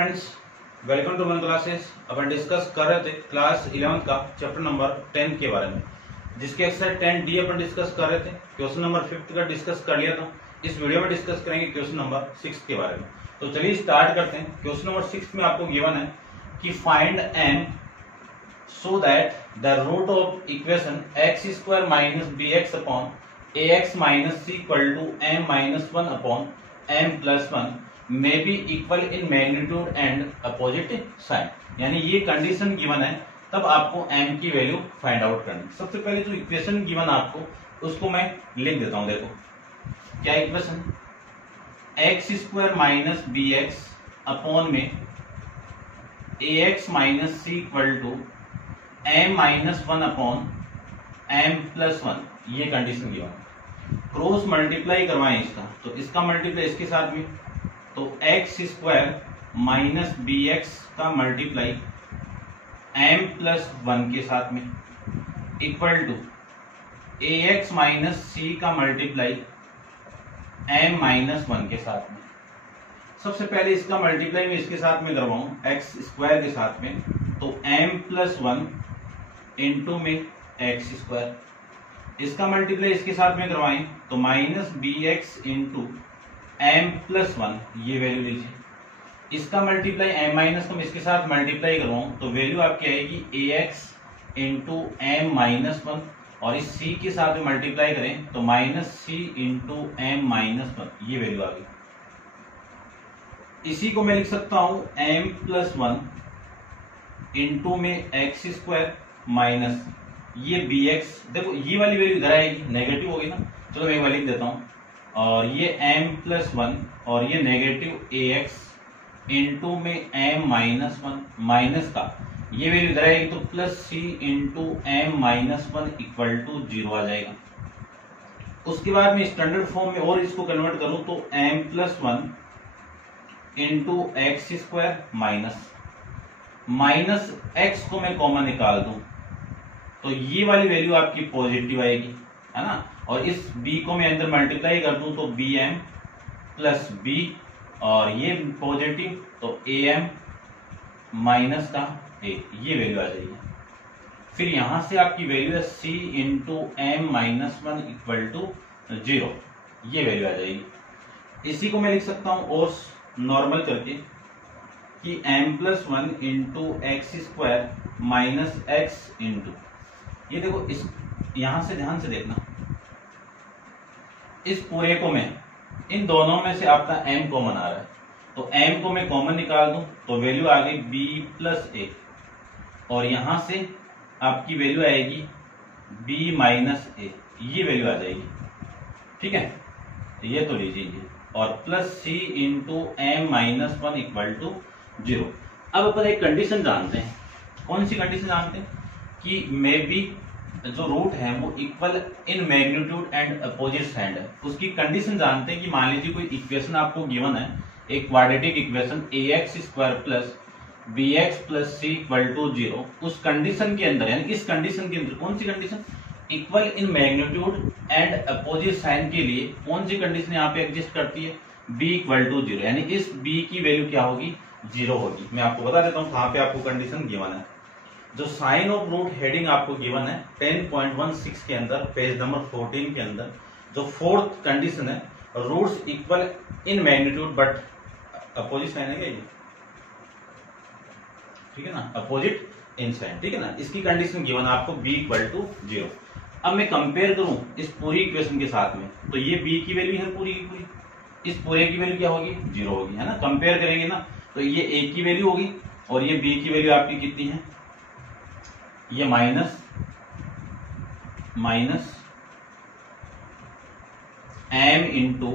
Friends, welcome to one classes. अपन discuss कर रहे थे क्लास 11 का चैप्टर नंबर 10 के बारे में, जिसके एक्सरसाइज 10D अपन डिस्कस कर रहे थे। क्वेश्चन नंबर 5 का डिस्कस कर लिया था। इस वीडियो में डिस्कस करेंगे क्वेश्चन नंबर 6 के बारे में। तो चलिए स्टार्ट करते हैं। क्वेश्चन नंबर 6 में आपको गिवन है कि find m so that the root of equation x square minus bx upon ax minus c equal to m minus 1 upon m plus 1 may be equal in magnitude and opposite sign। यानी ये condition given है, तब आपको m की value find out करनी। सबसे पहले जो इक्वेशन गिवन आपको उसको मैं लिख देता हूं। देखो क्या equation, X square minus B X upon में A X minus C equal to m minus 1 upon m plus 1, ये कंडीशन गिवन। क्रॉस मल्टीप्लाई करवाएं इसका, तो इसका मल्टीप्लाई इसके साथ में, तो X square minus B X का मल्टीप्लाई m प्लस 1 के साथ में equal to A X minus C का मल्टीप्लाई m माइनस 1 के साथ में। सबसे पहले इसका मल्टीप्लाई में इसके साथ में करवाऊं एक्स स्क्वायर के साथ में, तो m प्लस 1 इंटू में एक्स स्क्वायर, इसका मल्टीप्लाई इसके साथ में करवाएं तो minus B x into m plus 1, ये वैल्यू लीजिए। इसका मल्टीप्लाई m माइनस को इसके साथ मल्टीप्लाई करवाऊं तो वैल्यू आपकी आएगी ए एक्स इंटू एम माइनस 1, और इस c के साथ में मल्टीप्लाई करें तो माइनस सी इंटू एम माइनस 1, ये वैल्यू आ गई। इसी को मैं लिख सकता हूं m प्लस 1 इंटू में एक्स स्क्वायर माइनस ये बी एक्स। देखो ये वाली वैल्यू इधर आएगी, नेगेटिव होगी ना, चलो मैं एक बार लिख देता हूं। और ये m प्लस 1 और ये नेगेटिव ए एक्स इंटू में m माइनस 1 माइनस का ये वैल्यू इधर आएगी, तो plus c into m minus 1 equal to 0 आ जाएगा। उसके बाद में स्टैंडर्ड फॉर्म में और इसको कन्वर्ट करूं तो m plus 1 into x square minus x को मैं कॉमन निकाल दूं तो ये वाली वैल्यू आपकी पॉजिटिव आएगी, है ना। और इस b को मैं अंदर मल्टीप्लाई कर दूं तो बी एम प्लस बी, और ये पॉजिटिव तो ए एम माइनस का ए, ये वैल्यू आ जाएगी। फिर यहां से आपकी वैल्यू है c into m minus 1 equal to 0, ये वैल्यू आ जाएगी। इसी को मैं लिख सकता हूं और नॉर्मल करके कि m plus 1 into x square minus x into, ये देखो इस यहां से ध्यान से देखना, इस पूरे को मैं इन दोनों में से आपका m कॉमन आ रहा है, तो m को मैं कॉमन निकाल दूं तो वैल्यू आ गई b प्लस ए, और यहां से आपकी वैल्यू आएगी b माइनस ए, ये वैल्यू आ जाएगी। ठीक है, तो ये तो लीजिए, और plus c into m minus 1 equal to 0। अब अपन एक कंडीशन जानते हैं। कौन सी कंडीशन जानते हैं कि मे बी जो रूट है वो equal in magnitude and opposite side है। उसकी कंडीशन जानते हैं कि मान लीजिए कोई इक्वेशन आपको गिवन है, एक quadratic equation a x square plus b x plus c equal to 0। उस कंडीशन के अंदर, यानी इस कंडीशन के अंदर कौन सी condition, equal in magnitude and opposite sign के लिए कौन सी कंडीशन यहाँ पे एग्जिस्ट करती है, b इक्वल टू 0, यानी इस b की वैल्यू क्या होगी, 0 होगी। मैं आपको बता देता हूँ कहाँ पे आपको कंडीशन गिवन है। जो साइन ऑफ रूट हेडिंग आपको गिवन है 10.16 के अंदर, पेज नंबर 14 के अंदर, जो फोर्थ कंडीशन है, roots equal in magnitude but opposite sign है क्या ये, ठीक है ना, अपोजिट इन साइन, ठीक है ना। इसकी कंडीशन गिवन है आपको b इक्वल टू 0। अब मैं कंपेयर करूं इस पूरी इक्वेशन के साथ में, तो ये b की वैल्यू है पूरी की पूरी, इस पूरे की वैल्यू क्या होगी, 0 होगी, है ना। कंपेयर करेंगे ना तो ये a की वैल्यू होगी और ये b की वैल्यू आपकी कितनी है, ये minus m into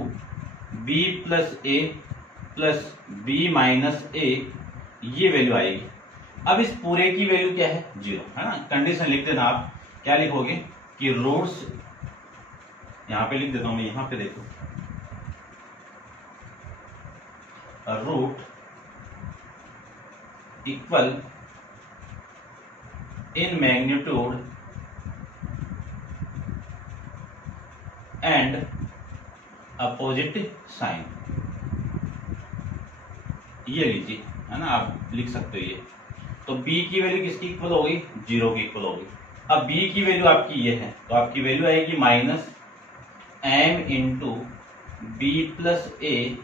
B plus A plus B minus A, ये वैल्यू आएगी। अब इस पूरे की वैल्यू क्या है, 0, है ना। कंडीशन लिख देना आप, क्या लिखोगे कि रूट्स, यहां पे लिख देता हूं मैं, यहां पे देखो, root equal in magnitude and opposite sign, ये लीजिए। है ना, आप लिख सकते हो ये। तो b की वैल्यू किसकी इक्वल होगी, 0 की इक्वल होगी। अब b की वैल्यू आपकी ये है, तो आपकी वैल्यू आएगी minus m into B plus A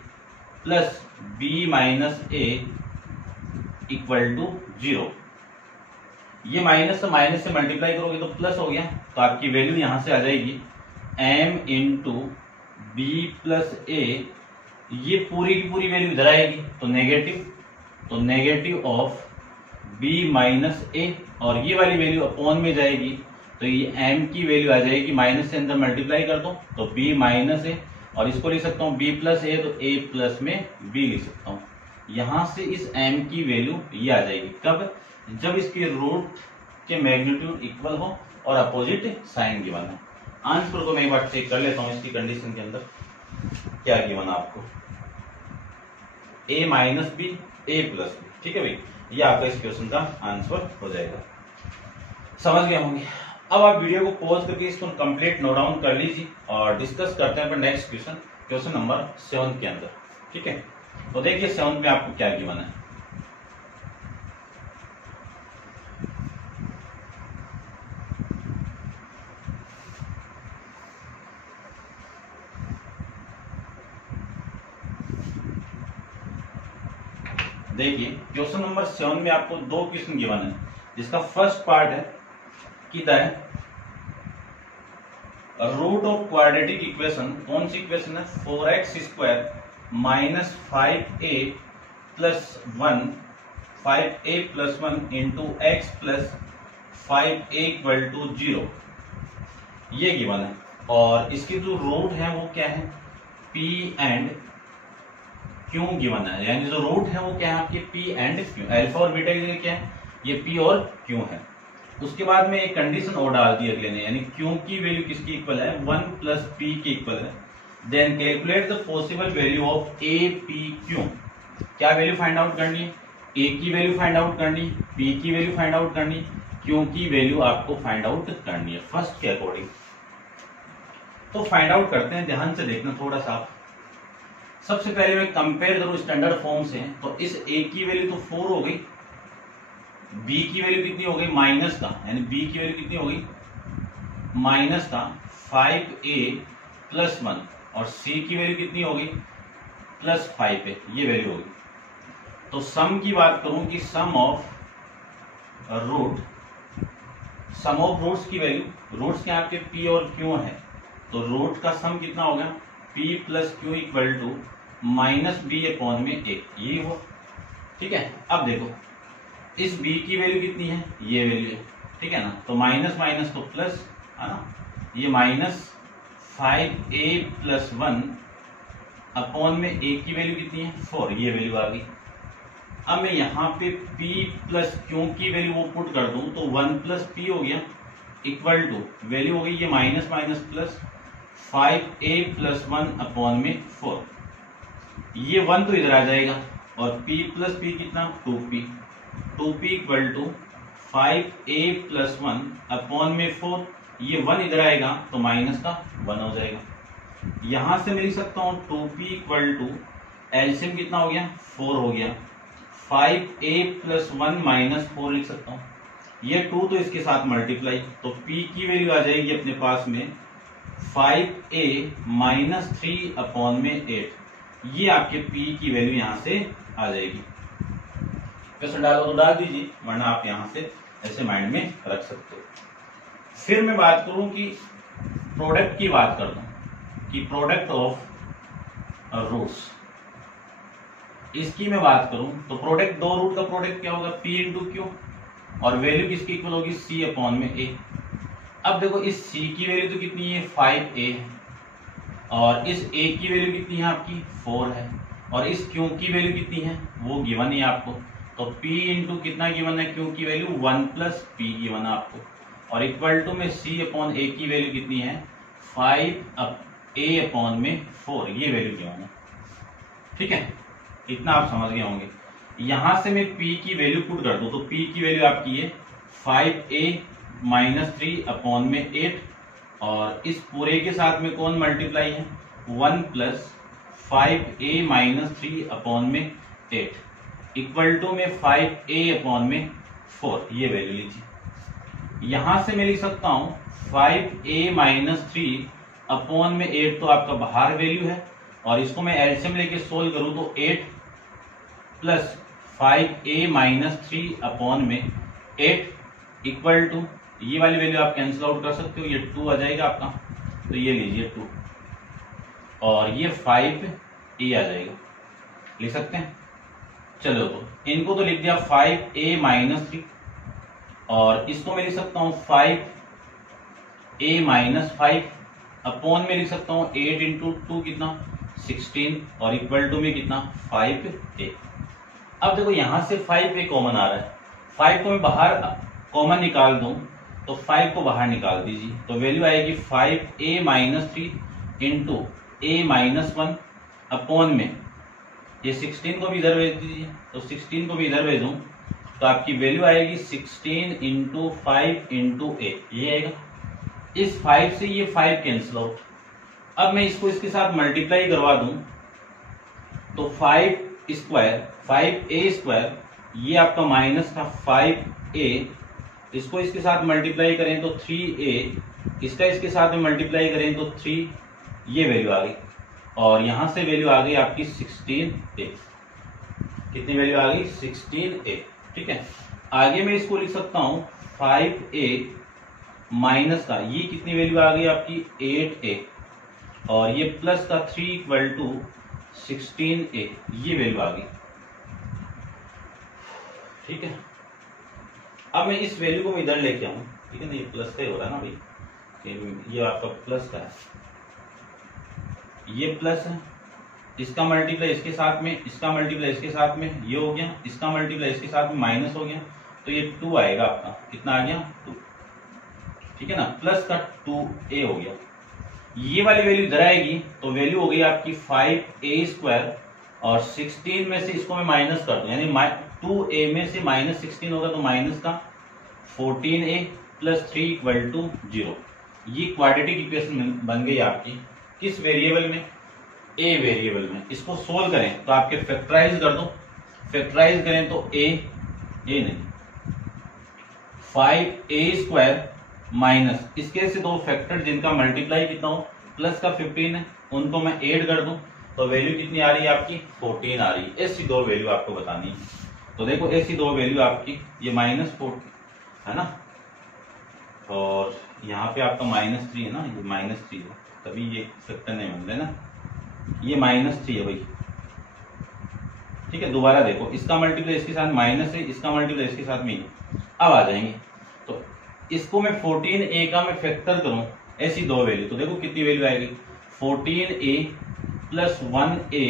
plus B minus a equal to 0। ये माइनस से मल्टीप्लाई करोगे तो प्लस हो गया, तो आपकी वैल्यू यहां से आ जाएगी m इंटू बी प्लस ए, ये पूरी की पूरी वैल्यू इधर आएगी तो नेगेटिव ऑफ b माइनस ए, और ये वाली वैल्यू अपॉन में जाएगी तो ये m की वैल्यू आ जाएगी, माइनस से अंदर मल्टीप्लाई कर दो तो b माइनस ए, और इसको लिख सकता हूँ b प्लस ए, तो a प्लस में b लिख सकता हूँ। यहां से इस m की वैल्यू ये आ जाएगी, कब, जब इसके रूट के मैग्नीट्यूड इक्वल हो और अपोजिट साइन गिवन है। आंसर को मैं एक बार चेक कर लेता हूँ इसकी कंडीशन के अंदर क्या गिवन है आपको, a minus b a plus b. ठीक है भाई, ये आपका इस क्वेश्चन का आंसर हो जाएगा। समझ गए होंगे। अब आप वीडियो को पॉज करके इसको कंप्लीट नोट डाउन कर लीजिए और डिस्कस करते हैं अपन नेक्स्ट क्वेश्चन नंबर 7 के अंदर। ठीक है, तो देखिए 7 में आपको क्या गिवन है। देखिए क्वेश्चन नंबर 7 में आपको 2 क्वेश्चन गिवन है, जिसका फर्स्ट पार्ट है कि the root of quadratic equation, कौन सी इक्वेशन है, 4x square minus 5a plus 1 into x plus 5a equal to 0, ये गिवन है। और इसके जो रूट है वो क्या है, p एंड q गिवन है, यानी जो रूट है वो क्या है आपके p एंड q, अल्फा और बीटा की जगह क्या है, ये p और q है। उसके बाद में एक कंडीशन और डाल दी अगले ने, यानी q की वैल्यू किसकी इक्वल है, 1 प्लस p की इक्वल है। Then calculate the possible value of a p q, क्या वैल्यू फाइंड आउट करनी है, a की वैल्यू फाइंड आउट करनी, p की वैल्यू फाइंड आउट करनी, q की वैल्यू आपको फाइंड आउट करनी है फर्स्ट के अकॉर्डिंग। तो फाइंड आउट करते हैं, ध्यान से देखना थोड़ा सा। सबसे पहले मैं कंपेयर करूं स्टैंडर्ड फॉर्म से, तो इस a की वैल्यू तो 4 हो गई, b की वैल्यू कितनी हो गई माइनस का, यानी b की वैल्यू कितनी हो गई माइनस का 5a प्लस 1, और c की वैल्यू कितनी हो गई प्लस 5a, ये वैल्यू होगी। तो सम की बात करूं कि सम ऑफ रूट्स की वैल्यू, रूट्स के आपके p और q है, तो रूट का सम कितना हो गया p plus q equal to minus b upon में 1, ये हो। ठीक है, अब देखो इस b की वैल्यू कितनी है, ये वैल्यू है, ठीक है ना, तो माइनस माइनस तो प्लस है ना, ये माइनस 5a प्लस 1 अपॉन में a की वैल्यू कितनी है 4, ये वैल्यू आ गई। अब मैं यहाँ पे p प्लस क्यू की वैल्यू वो पुट कर दूं तो 1 प्लस p हो गया इक्वल टू वैल्यू हो गई ये minus minus plus 5a plus 1 upon में 4, ये 1 तो इधर आ जाएगा, और p प्लस p कितना 2p equal to 5a plus 1 upon में 4, ये 1 इधर आएगा तो माइनस का 1 हो जाएगा। यहां से मैं लिख सकता हूं 2p इक्वल टू एलसीएम कितना हो गया 4 हो गया, 5a प्लस 1 माइनस 4 लिख सकता हूं, ये 2 तो इसके साथ मल्टीप्लाई, तो p की वैल्यू आ जाएगी अपने पास में 5a माइनस 3 अपॉन में 8, ये आपके p की वैल्यू यहां से आ जाएगी। क्वेश्चन डालो तो डाल दीजिए, वरना आप यहां से ऐसे माइंड में रख सकते हो। फिर मैं बात करूं कि प्रोडक्ट की बात करता हूं कि प्रोडक्ट ऑफ रूट्स, इसकी मैं बात करूं तो प्रोडक्ट, दो रूट का प्रोडक्ट क्या होगा p इंटू क्यू, और वैल्यू किसकी इक्वल होगी c अपॉन में a। अब देखो इस c की वैल्यू तो कितनी है 5a है, और इस a की वैल्यू कितनी है आपकी 4 है, और इस q की वैल्यू कितनी है वो गिवन है आपको, तो p इंटू कितना गिवन है q की वैल्यू 1 प्लस p गिवन है आपको, और इक्वल टू में c अपॉन a की वैल्यू कितनी है 5a अपॉन में 4, ये वैल्यू गिवन है। ठीक है, इतना आप समझ गए होंगे। यहां से मैं p की वैल्यू पुट कर दूं तो p की वैल्यू आपकी है 5a माइनस 3 अपॉन में 8, और इस पूरे के साथ में कौन मल्टीप्लाई है 1 प्लस 5a माइनस 3 अपॉन में 8, इक्वल टू में 5a अपॉन में 4, ये वैल्यू लीजिए। यहां से मैं लिख सकता हूं 5a माइनस 3 अपॉन में 8, तो आपका बाहर वैल्यू है, और इसको मैं एलसीएम लेके सोल्व करूं तो 8 प्लस 5a माइनस 3 अपॉन में 8 इक्वल टू, ये वाली वैल्यू आप कैंसिल आउट कर सकते हो, ये 2 आ जाएगा आपका, तो ये लीजिए 2, और ये 5a आ जाएगा, लिख सकते हैं। चलो तो इनको तो लिख दिया 5a माइनस 3, और इसको मैं लिख सकता हूं 5a माइनस 5 अपॉन में लिख सकता हूं 8 इंटू 2 कितना 16, और इक्वल टू में कितना 5a। अब देखो यहां से 5a कॉमन आ रहा है, 5 को मैं बाहर कॉमन निकाल दूं तो 5 को बाहर निकाल दीजिए, तो वैल्यू आएगी 5a minus 3 into a minus 1 upon में ये 16 को भी इधर भेज दीजिए, तो 16 को भी इधर भेजूं तो आपकी वैल्यू आएगी 16 इंटू 5 इंटू a, ये आएगा। इस 5 से ये 5 कैंसिल आउट। अब मैं इसको इसके साथ मल्टीप्लाई करवा दूं तो 5 स्क्वायर 5a स्क्वायर, ये आपका माइनस था 5a, इसको इसके साथ मल्टीप्लाई करें तो 3a, इसका इसके साथ में मल्टीप्लाई करें तो 3, ये वैल्यू आ गई, और यहां से वैल्यू आ गई आपकी 16a। कितनी वैल्यू आ गई 16a, ठीक है। आगे मैं इसको लिख सकता हूं 5a माइनस का, ये कितनी वैल्यू आ गई आपकी 8a, और ये प्लस का 3 इक्वल टू 16a, ये वैल्यू आ गई, ठीक है। अब मैं इस वैल्यू को इधर लेके आऊं, ठीक है ना, ये प्लस का ही हो रहा है ना भाई, ये आपका प्लस का है, ये प्लस है, इसका मल्टीप्लाई इसके साथ में, इसका मल्टीप्लाई इसके साथ में, ये हो गया, इसका मल्टीप्लाई इसके साथ में माइनस हो गया, तो ये 2 आएगा आपका, कितना आ गया 2, ठीक है ना, प्लस का 2a हो गया। ये वाली वैल्यू इधर आएगी तो वैल्यू हो गई आपकी 5a स्क्वायर, और 16 में से इसको मैं माइनस कर दूं, यानी 2a में से माइनस 16 होगा तो माइनस का 14a प्लस 3 इक्वल टू 0। ये क्वाड्रेटिक इक्वेशन बन गई आपकी, किस वेरिएबल में, a वेरिएबल में। इसको सोल्व करें तो आपके फैक्टराइज कर दो, फैक्टराइज करें तो a नहीं 5a स्क्वायर माइनस इसके से दो फैक्टर जिनका मल्टीप्लाई कितना हो प्लस का 15 है, उनको मैं ऐड कर दूं तो वैल्यू कितनी आ रही है आपकी 14 आ रही है। ऐसी दो वैल्यू आपको बतानी है, तो देखो ऐसी दो वैल्यू आपकी, ये -14 है ना, और यहाँ पे आपका -3 है ना, ये -3 है, तभी ये फैक्टर नहीं बन रहे ना, ये -3 है भाई, ठीक है। दोबारा देखो, इसका मल्टीप्लाई इसके साथ माइनस है, इसका मल्टीप्लाई इसके साथ में, अब आ जाएंगे। तो इसको मैं 14a का मैं फैक्टर करूं, ऐसी दो वैल्यू, तो देखो कितनी वैल्यू आएगी 14a प्लस 1a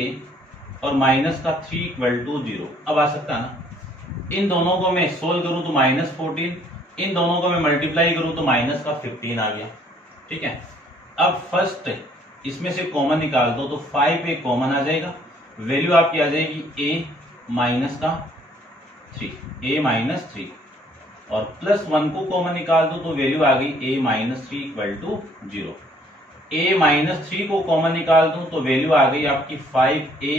और माइनस का 3 इक्वल टू 0। अब आ सकता है ना, इन दोनों को मैं सोल्व करूं तो -14, इन दोनों को मैं मल्टीप्लाई करूं तो माइनस का 15 आ गया, ठीक है। अब फर्स्ट इसमें से कॉमन निकाल दो तो 5a कॉमन आ जाएगा, वैल्यू आपकी आ जाएगी a माइनस का 3, a माइनस 3, और प्लस 1 को कॉमन निकाल दो तो वैल्यू आ गई a minus 3 equal to 0। a minus 3 को कॉमन निकाल दूं तो वैल्यू आ गई आपकी 5a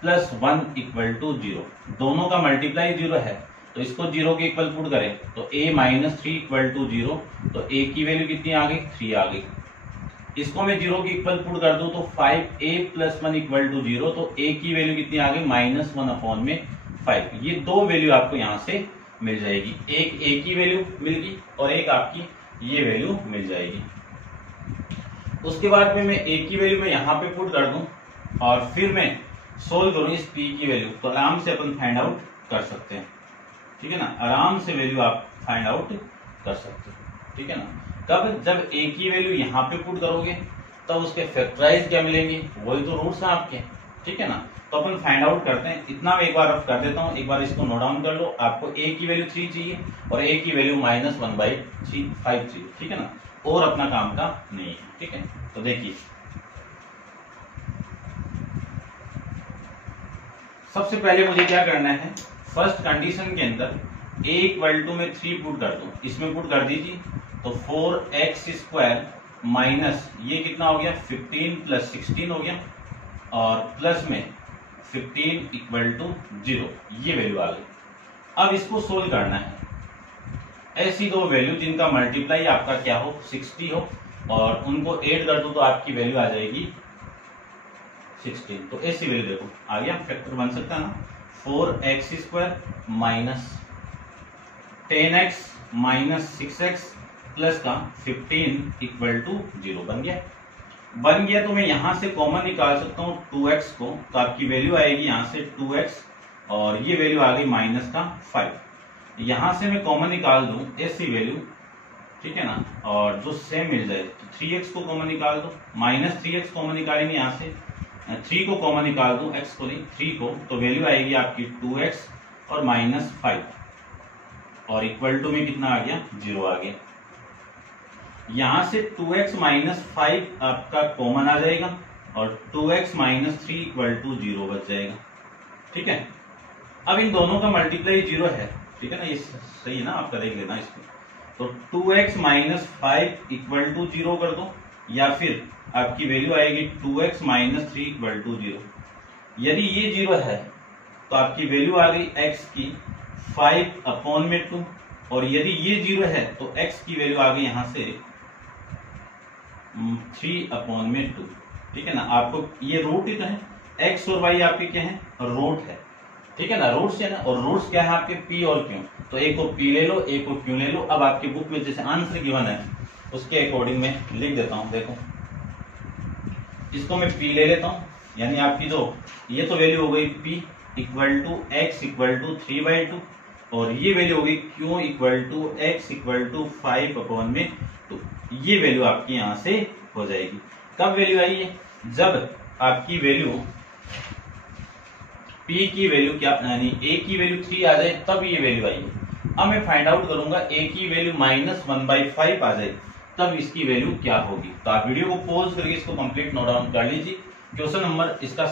प्लस 1 इक्वल टू 0। दोनों का मल्टीप्लाई 0 है तो इसको 0 के इक्वल पुट करें तो a माइनस 3 इक्वल टू 0, तो a की वैल्यू कितनी आ गई 3 आ गई। इसको मैं 0 के इक्वल पुट कर दूं तो 5a प्लस 1 इक्वल टू 0, तो a की वैल्यू कितनी आ गई -1 अपॉन में 5। ये दो वैल्यू आपको यहां से मिल जाएगी, एक a की वैल्यू मिल गई और एक आपकी ये वैल्यू मिल जाएगी। उसके बाद में मैं a की वैल्यू में यहाँ पे पुट कर दूं और फिर मैं सोल्व करूं इस p की वैल्यू, तो आराम से अपन फाइंड आउट कर सकते हैं, ठीक है ना, आराम से वैल्यू आप फाइंड आउट कर सकते हैं, ठीक है ना। कब, जब a की वैल्यू यहाँ पे पुट करोगे तब उसके फैक्टराइज क्या मिलेंगे, वही तो रूट्स हैं आपके, ठीक है ना। तो अपन फाइंड आउट करते हैं, इतना मैं एक बार अब कर देता हूँ, एक बार इसको नोट डाउन कर लो। आपको a की वैल्यू 3 चाहिए और a की वैल्यू -1/3 5 चाहिए, ठीक है ना, और अपना काम का नहीं है, ठीक है। तो देखिए सबसे पहले मुझे क्या करना है, फर्स्ट कंडीशन के अंदर a इक्वल टू में 3 पुट कर दो, इसमें पुट कर दीजिए तो 4x² माइनस ये कितना हो गया 15 प्लस 16 हो गया, और प्लस में 15 इक्वल टू 0, ये वैल्यू आ गई। अब इसको सोल्व करना है। ऐसी दो वैल्यू जिनका मल्टीप्लाई आपका क्या हो 60 हो और उनको ऐड कर दो तो आपकी वैल्यू आ जाएगी 16। तो ऐसी वैल्यू देखो आ गया, फैक्टर बन सकता है ना, 4x² minus 10x minus 6x plus का 15 इक्वल टू 0 बन गया। तो मैं यहां से कॉमन निकाल सकता हूं 2x को, तो आपकी वैल्यू आएगी यहां से 2x और ये वैल्यू आ गई माइनस का 5। यहां से मैं कॉमन निकाल दूं ऐसी वैल्यू, ठीक है ना, और जो सेम मिल जाए तो 3x को कॉमन निकाल दो, माइनस 3x कॉमन निकालेंगे यहां से, 3 को कॉमन निकाल दो, x को नहीं 3 को, तो वैल्यू आएगी आपकी 2x और माइनस 5 और इक्वल टू में कितना आ गया 0 आ गया। यहां से 2x माइनस 5 आपका कॉमन आ जाएगा और 2x माइनस 3 इक्वल टू 0 बच जाएगा। ठीक है, अब इन दोनों का मल्टीप्लाई 0 है, ठीक है ना, ये सही है ना, आपका देख लेना इसको। तो 2x माइनस 5 इक्वल टू 0 कर दो या फिर आपकी वैल्यू आएगी 2x माइनस 3 इक्वल टू 0। यदि ये 0 है तो आपकी वैल्यू आ गई x की 5 अपॉन में 2 और यदि ये 0 है तो x की वैल्यू आ गई यहां से 3 अपॉन में 2। ठीक है ना, आपको ये रूट ही तो है, x और y आपके क्या है रूट है, ठीक है ना, रूट्स है ना, और रूट्स क्या है आपके p और q, तो एक को p ले लो एक को q ले लो। अब आपकी बुक में जैसे आंसर गिवन है उसके अकॉर्डिंग में लिख देता हूं, देखो इसको मैं p ले लेता हूं, यानी आपकी जो ये तो वैल्यू हो गई p equal to x equal to 3/2 और ये वैल्यू हो गई q equal to x equal to 5 upon में 2। ये वैल्यू आपकी यहां से हो जाएगी। कब वैल्यू आई है, जब आपकी वैल्यू p की वैल्यू क्या यानी a की वैल्यू 3 आ जाए तब ये वैल्यू आई है। अब मैं फाइंड आउट करूंगा a की वैल्यू माइनस 1/5 आ जाए तब इसकी वैल्यू क्या होगी। तो आप वीडियो को पॉज करके इसको कंप्लीट नोट डाउन कर लीजिए। क्वेश्चन नंबर इसका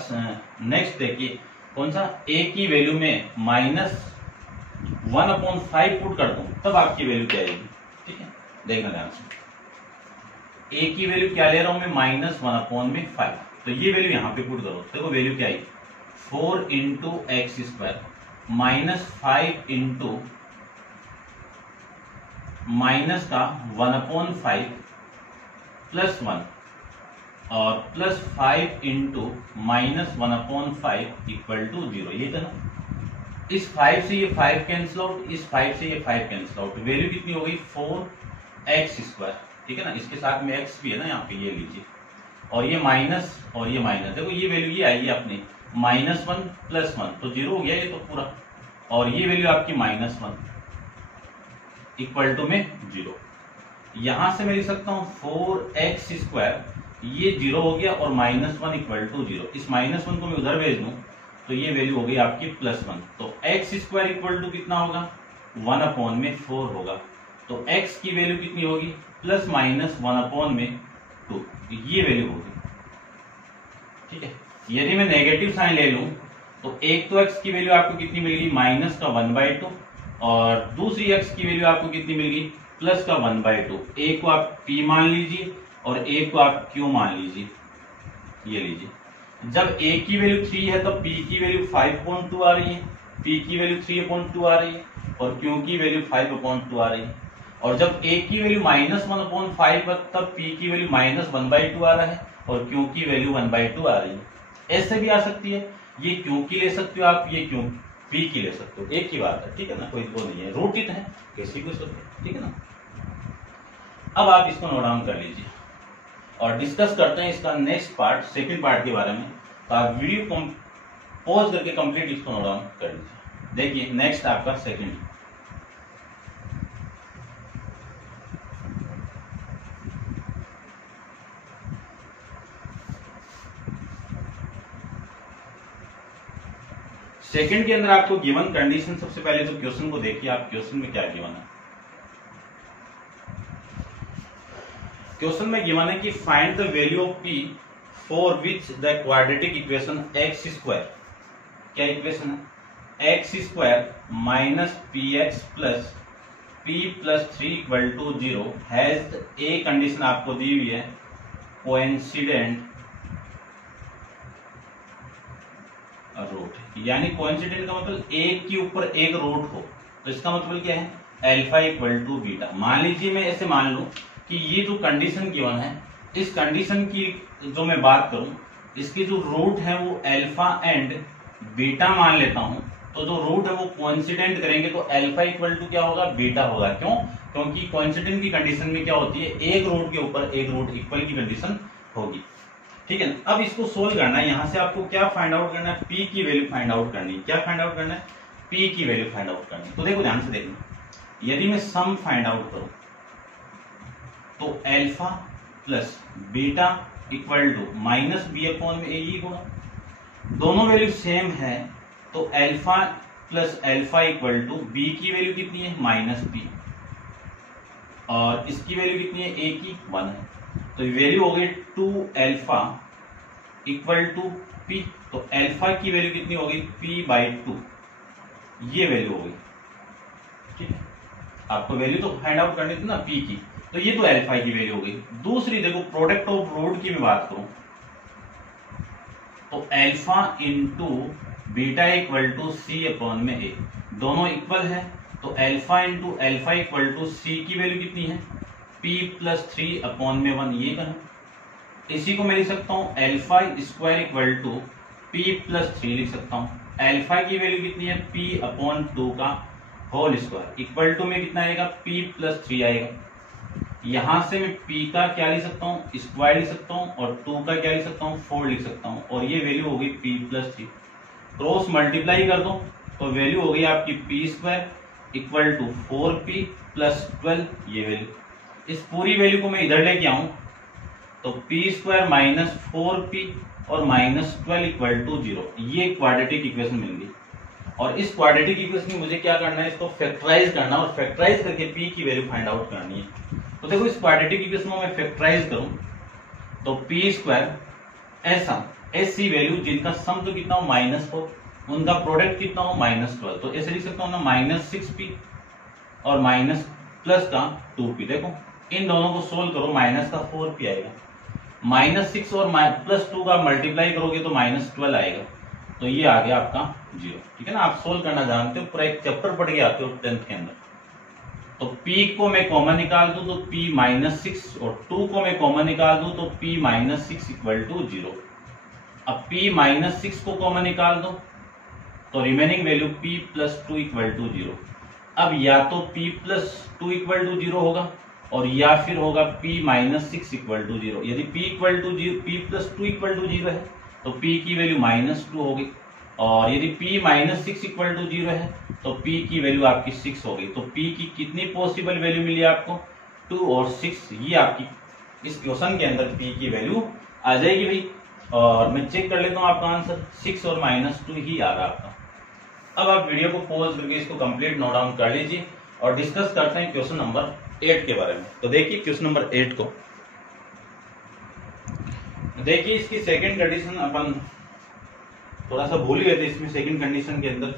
नेक्स्ट देखिए, कौन सा, a की वैल्यू में माइनस 1/5 पुट कर दूं तब आपकी वैल्यू क्या आएगी। ठीक है, देखना ध्यान से, a की वैल्यू क्या ले रहा हूं मैं माइनस 1/5, तो ये वैल्यू यहां पे पुट करो, देखो वैल्यू क्या आई 4 into x square minus 5 into minus का 1/5 प्लस 1 और plus 5 into minus 1/5 equal to 0। ये था ना, इस 5 से ये 5 कैंसिल आउट, इस 5 से ये 5 कैंसिल आउट, वैल्यू कितनी हो गई 4x²। ठीक है ना, इसके साथ में x भी है ना यहाँ पे, ये लीजिए, और ये माइनस और ये माइनस, देखो ये वैल्यू ये आई अपने -1 प्लस 1 तो 0 हो गया ये तो पूरा, और ये वैल्यू आपकी -1 इक्वल टू में 0। यहां से मैं लिख सकता हूं 4x², ये 0 हो गया और -1 इक्वल टू 0। इस -1 को मैं उधर भेज दूं तो ये वैल्यू हो गई आपकी +1। तो x² इक्वल टू कितना होगा 1/4 होगा। तो x की वैल्यू कितनी होगी प्लस माइनस 1/2, ये वैल्यू होगी। ठीक है, यदि मैं नेगेटिव साइन ले लूं तो एक तो x की वैल्यू आपको कितनी मिलेगी माइनस का 1/2 और दूसरी x की वैल्यू आपको कितनी मिलेगी प्लस का 1/2। एक को आप p मान लीजिए और एक को आप q मान लीजिए, ये लीजिए। जब a की वैल्यू 3 है तो p की वैल्यू 5/2 आ रही है, p की वैल्यू 3/2 आ रही है और q की वैल्यू 5/2 आ रही है। और जब a की वैल्यू -1/5 है तब p की वैल्यू -1/2 आ रहा है और q की वैल्यू 1/2 आ रही है। ऐसे भी आ सकती है, ये q की ले सकते हो आप, ये q p की ले सकते हो, एक ही बात है। ठीक है ना, कोई वो नहीं है, रूटित है कैसी कुछ सकते, ठीक है ना। अब आप इसको नोट डाउन कर लीजिए और डिस्कस करते हैं इसका नेक्स्ट पार्ट, सेकंड पार्ट के बारे में। तो आप वीडियो को पॉज करके कंप्लीट इसको नोट डाउन कर लीजिए। देखिए नेक्स्ट आपका सेकंड, सेकंड के अंदर आपको गिवन कंडीशन, सबसे पहले तो क्वेश्चन को देखिए आप, क्वेश्चन में क्या गिवन है। क्वेश्चन में गिवन है कि find the value of p for which the quadratic equation x², क्या इक्वेशन है x² minus px plus p plus 3 equal to 0 has a condition आपको दी हुई है कोइंसिडेंट रूट, यानी कोइंसिडेंट का मतलब एक के ऊपर एक रूट हो, तो इसका मतलब क्या है, अल्फा इक्वल टू बीटा। मान लीजिए मैं ऐसे मान लूं कि ये जो कंडीशन गिवन है, इस कंडीशन की जो मैं बात करूं, इसकी जो रूट है वो अल्फा एंड बीटा मान लेता हूं, तो जो रूट है वो कोइंसिडेंट करेंगे तो अल्फा इक्वल टू क्या होगा, बीटा होगा। क्यों? क्योंकि कोइंसिडेंट की कंडीशन में क्या होती है, एक रूट के ऊपर एक रूट इक्वल की कंडीशन होगी। ठीक है ना। अब इसको सोल्व करना है, यहां से आपको क्या फाइंड आउट करना है, पी की वैल्यू फाइंड आउट करनी है। क्या फाइंड आउट करना है, पी की वैल्यू फाइंड आउट करनी है। तो देखो ध्यान से देखना, यदि मैं सम फाइंड आउट करूं तो alpha plus beta equal to minus b upon में ए ही होगा। दोनों वैल्यू सेम है तो alpha plus alpha equal to b की वैल्यू कितनी है, माइनस बी, और इसकी वैल्यू कितनी है, ए की 1 है। तो वैल्यू हो गई 2 अल्फा इक्वल टू पी, तो अल्फा की वैल्यू कितनी हो गई, p/2, ये वैल्यू हो गई। ठीक है, आपको वैल्यू तो फाइंड आउट करनी थी ना p की, तो ये तो अल्फा की वैल्यू हो गई। दूसरी देखो, प्रोडक्ट ऑफ रूट की मैं बात करूं तो alpha into beta equal to C upon में ए, दोनों इक्वल है, तो alpha into alpha equal to C की वैल्यू कितनी है, p+3 अपॉन में 1, ये करूं। इसी को मैं लिख सकता हूं alpha square equal to p+3 लिख सकता हूं। अल्फा की वैल्यू कितनी है, p/2 का होल स्क्वायर इक्वल टू में कितना आएगा, p+3 आएगा। यहां से मैं p का क्या लिख सकता हूं, स्क्वायर लिख सकता हूं, और 2 का क्या लिख सकता हूं, 4 लिख सकता हूं, और ये वैल्यू हो गई p+3। क्रॉस मल्टीप्लाई कर दो तो वैल्यू हो गई आपकी p² इक्वल टू 4p + 12, ये वैल्यू। इस पूरी वैल्यू को मैं इधर लेके आऊं तो p² माइनस 4p और -12 इक्वल टू 0, ये क्वाड्रेटिक इक्वेशन मिल गई। और इस क्वाड्रेटिक इक्वेशन में मुझे क्या करना है, इसको फैक्टराइज करना, और फैक्टराइज करके p की वैल्यू फाइंड आउट करनी है। तो देखो, इस क्वाड्रेटिक इक्वेशन में मैं फैक्टराइज करूं तो p² ऐसा ऐसी वैल्यू जिनका सम तो कितना हो, -4, उनका प्रोडक्ट कितना हो, -12, तो ऐसे लिख सकता हूं ना, -6p और माइनस प्लस का 2p। देखो इन दोनों को सोल्व करो, माइनस का 4p आएगा, -6 और +2 का मल्टीप्लाई करोगे तो -12 आएगा, तो ये आ गया आपका 0। ठीक है ना, आप सोल्व करना जानते हो, पूरा एक चैप्टर पढ़ के आते हो 10th के अंदर। तो p को मैं कॉमन निकाल दूं तो p -6, और 2 को मैं कॉमन निकाल दूं तो p -6 इक्वल टू 0। अब p -6 को कॉमन निकाल दो तो remaining value p+2 equal to 0। अब या तो p+2 इक्वल टू 0 होगा, और या फिर होगा p -6 इक्वल टू 0। यदि p+2 इक्वल टू 0 है तो p की वैल्यू -2 होगी, और यदि p -6 इक्वल टू 0 है तो p की वैल्यू आपकी 6 हो गई। तो p की कितनी पॉसिबल वैल्यू मिली आपको, 2 और 6, ये आपकी इस क्वेश्चन के अंदर p की वैल्यू आ जाएगी भाई। और मैं चेक कर लेता हूं आपका आंसर, 6 और -2 ही आ रहा आपका। अब आप वीडियो को पॉज करके इसको कंप्लीट नोट डाउन कर लीजिए और डिस्कस करते हैं क्वेश्चन नंबर 8 के बारे में। तो देखिए क्वेश्चन नंबर 8 को, देखिए इसकी सेकंड कंडीशन अपन थोड़ा सा भूल गए थे इसमें, सेकंड कंडीशन के अंदर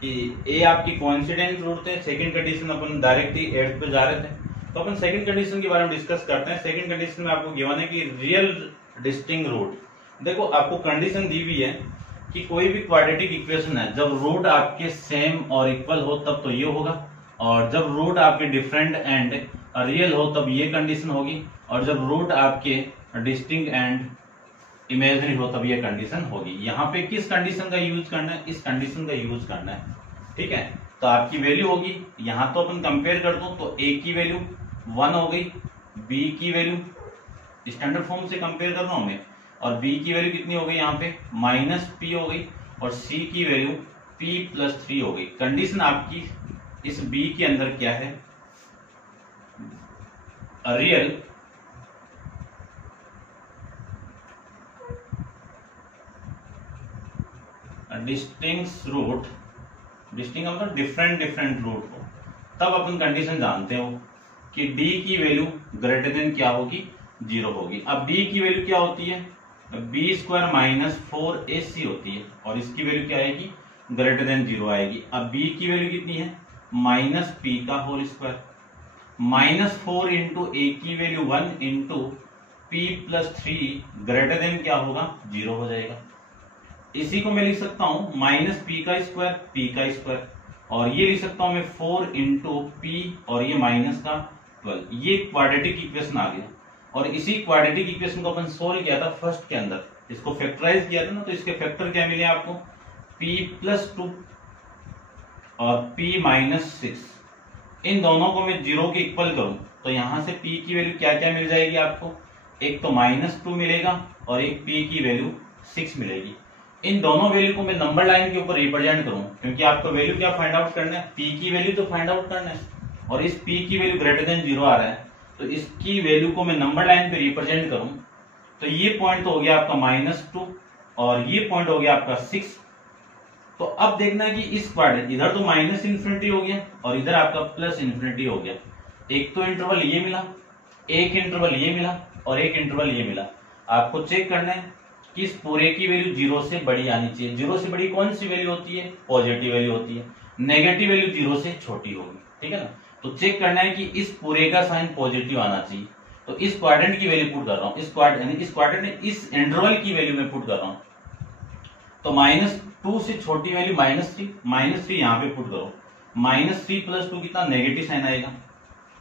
कि ए आपकी कोइंसिडेंट रूट थे, सेकंड कंडीशन अपन डायरेक्ट ही 8 पे जा रहे थे। तो अपन सेकंड कंडीशन के बारे में डिस्कस करते हैं। सेकंड कंडीशन में आपको गिवन है कि रियल डिस्टिंक्ट रूट। देखो आपको कंडीशन दी हुई है कि कोई भी क्वाड्रेटिक इक्वेशन है, जब रूट आपके सेम और इक्वल हो तब तो ये होगा, और जब रूट आपके डिफरेंट एंड रियल हो तब ये कंडीशन होगी, और जब रूट आपके डिस्टिंक्ट एंड इमेजिनरी हो तब ये कंडीशन होगी। यहाँ पे किस कंडीशन का यूज करना है, इस कंडीशन का यूज करना है। ठीक है, तो आपकी वैल्यू होगी, यहाँ तो अपन कंपेयर कर दो तो a की वैल्यू 1 हो गई, b की वैल्यू स्टैंडर्ड फॉर्म से कंपेयर कर रहा हूं मैं, और b की वैल्यू कितनी हो गई यहाँ पे -p हो गई, और c की वैल्यू p+3 हो गई। कंडीशन आपकी इस b के अंदर क्या है, रियल डिस्टिंक्ट रूट, डिस्टिंक्ट मतलब डिफरेंट रूट हो, तब अपन कंडीशन जानते हो कि d की वैल्यू ग्रेटर देन क्या होगी, 0 होगी। अब b की वैल्यू क्या होती है, b² - 4ac होती है, और इसकी वैल्यू क्या आएगी, ग्रेटर देन 0 आएगी। अब b की वैल्यू कितनी है, -p का होल स्क्वायर, -4 इंटू a की value 1 into p+3 greater than क्या होगा, 0 हो जाएगा। इसी को मैं लिख सकता हूं माइनस पी का स्क्वायर, और ये लिख सकता हूं मैं 4 इंटू पी और ये माइनस का 12। ये क्वाड्रेटिक इक्वेशन आ गया, और इसी क्वाड्रेटिक इक्वेशन को अपन सोल्व किया था फर्स्ट के अंदर, इसको फैक्टराइज किया था ना, तो इसके फैक्टर क्या मिले आपको, p प्लस 2 और p माइनस 6। इन दोनों को मैं जीरो के इक्वल करूं तो यहां से p की वैल्यू क्या क्या मिल जाएगी आपको, एक तो -2 मिलेगा और एक p की वैल्यू 6 मिलेगी। इन दोनों वैल्यू को मैं नंबर लाइन के ऊपर रिप्रेजेंट करूं, क्योंकि आपको वैल्यू क्या फाइंड आउट करना है, p की वैल्यू तो फाइंड आउट करना है, और इस p की वैल्यू ग्रेटर देन 0 आ रहा है, तो इसकी वैल्यू को मैं नंबर लाइन पे रिप्रेजेंट करूं तो ये पॉइंट तो हो गया आपका -2 और ये पॉइंट हो गया आपका 6। तो अब देखना है कि इस क्वाड्रेंट इधर तो माइनस इन्फिनिटी हो गया और इधर आपका प्लस इन्फिनिटी हो गया। एक तो इंटरवल ये मिला, एक इंटरवल ये मिला और एक इंटरवल ये मिला। आपको चेक करना है कि इस पूरे की वैल्यू 0 से बड़ी आनी चाहिए। 0 से बड़ी कौन सी वैल्यू होती है, पॉजिटिव वैल्यू होती है। नेगेटिव वैल्यू 0 से छोटी होगी, ठीक है ना। तो चेक करना है कि इस पूरे का साइन पॉजिटिव आना चाहिए। तो इस क्वाड्रेंट की वैल्यू पुट कर रहा हूं, इस क्वाड्रेंट में इस इंटरवल की वैल्यू में पुट कर रहा हूं। तो -2 से छोटी वैल्यू -3 यहाँ पे पुट करो। -3 प्लस 2 कितना, नेगेटिव साइन आएगा,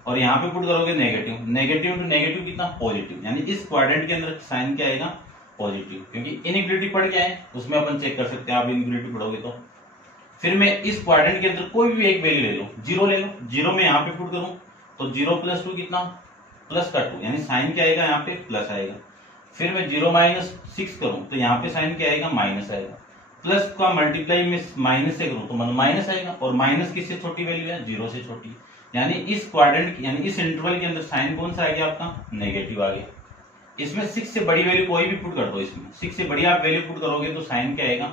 और यहाँ पे पुट करोगे नेगेटिव टू नेगेटिव कितना, पॉजिटिव। यानी इस क्वाड्रेंट के अंदर साइन क्या आएगा, पॉजिटिव, क्योंकि इनइक्वालिटी पढ़ के आए उसमें अपन चेक कर सकते हैं। आप इनइक्वालिटी पढ़ोगे तो फिर मैं इस क्वाड्रेंट के अंदर कोई भी एक वैल्यू ले लो, 0 ले लो, 0 में यहाँ पे पुट करूं तो 0 प्लस 2 कितना, प्लस का 2, यानी साइन क्या आएगा यहाँ पे, प्लस आएगा। फिर मैं 0 माइनस 6 करूं तो यहाँ पे साइन क्या आएगा, माइनस आएगा। प्लस का मल्टीप्लाई में माइनस से करूं तो माइनस आएगा, और माइनस किससे छोटी वैल्यू है, 0 से छोटी। यानी इस क्वाड्रेंट यानी इस इंटरवल के अंदर साइन कौन सा आ गया आपका, नेगेटिव आ गया। इसमें 6 से बड़ी वैल्यू कोई भी पुट कर दो, इसमें 6 से बड़ी आप वैल्यू पुट करोगे तो साइन क्या आएगा,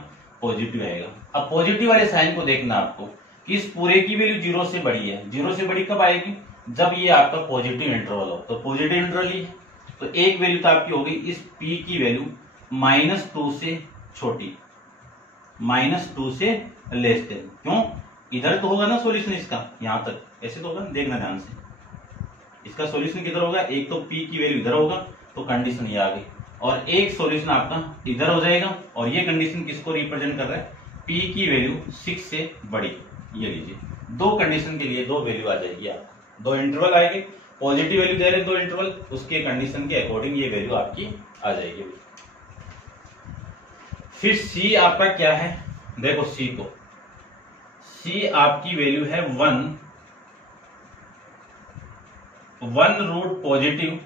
पॉजिटिव आएगा। अब पॉजिटिव वाले साइन को देखना आपको कि इस पूरे की वैल्यू 0 से बड़ी है। 0 से बड़ी कब आएगी, जब ये आपका पॉजिटिव इंटरवल हो। तो पॉजिटिव इंटरवल ही है, तो एक वैल्यू तो आपकी होगी इस p की वैल्यू -2 से छोटी, -2 से लेस देन। क्यों, इधर तो होगा ना सॉल्यूशन इसका, यहां तक ऐसे तो होगा, देखना ध्यान से। इसका सॉल्यूशन किधर होगा, एक तो p की वैल्यू इधर होगा तो कंडीशन ये आ गई, और एक सॉल्यूशन आपका इधर हो जाएगा, और ये कंडीशन किसको रिप्रेजेंट कर रहा है, p की वैल्यू 6 से बड़ी। ये लीजिए, दो कंडीशन के लिए दो वैल्यू आ जाएगी, आप दो इंटरवल आएंगे, पॉजिटिव वैल्यू दे रहे दो इंटरवल, उसके कंडीशन के अकॉर्डिंग ये वैल्यू आपकी आ जाएगी। फिर c आपका क्या है, देखो c को, c आपकी वैल्यू है 1 root positive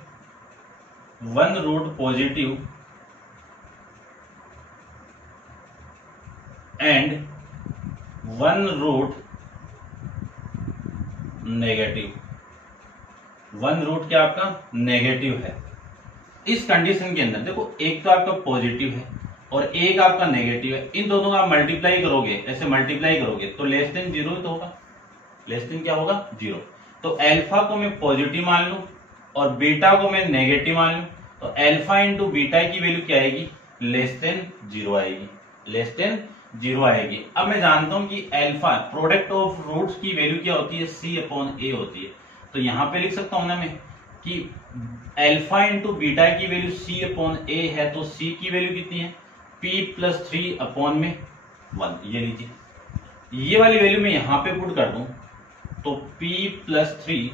and 1 root negative. 1 root क्या आपका नेगेटिव है। इस कंडीशन के अंदर देखो, एक तो आपका पॉजिटिव है और एक आपका नेगेटिव है, इन दोनों का मल्टीप्लाई करोगे, ऐसे मल्टीप्लाई करोगे तो लेस देन 0 तो होगा, लेस देन क्या होगा, 0। तो अल्फा को मैं पॉजिटिव मान लूं और बीटा को मैं नेगेटिव मान लूं, तो अल्फा इंटू बीटा की वैल्यू क्या आएगी, लेस देन 0 आएगी, लेस देन 0 आएगी। अब मैं जानता हूं कि अल्फा प्रोडक्ट ऑफ रूट्स की वैल्यू क्या होती है, c/a होती है। तो यहां पे लिख सकता हूं ना मैं कि अल्फा इंटू बीटा की वैल्यू c/a है, तो c की वैल्यू कितनी है, p+3/1। ये लीजिए, ये वाली वैल्यू मैं यहां पे पुट कर दूं तो p+3,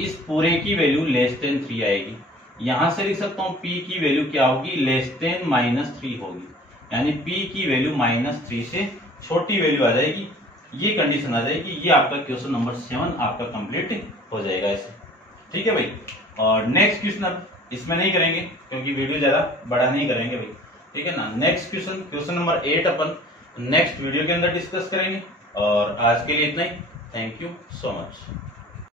इस पूरे की वैल्यू लेस देन 3 आएगी। यहां से लिख सकता हूं p की वैल्यू क्या होगी, लेस देन -3 होगी, यानी p की वैल्यू -3 से छोटी वैल्यू आ जाएगी। ये कंडीशन आ जाएगी। ये आपका क्वेश्चन नंबर 7 आपका कंप्लीट हो जाएगा ऐसे, ठीक है भाई। और नेक्स्ट क्वेश्चन अब इसमें नहीं करेंगे क्योंकि वीडियो ज्यादा बड़ा नहीं करेंगे भाई, ठीक है ना। नेक्स्ट क्वेश्चन नंबर 8 अपन नेक्स्ट वीडियो के अंदर डिस्कस करेंगे। और आज के लिए इतना ही। Thank you so much.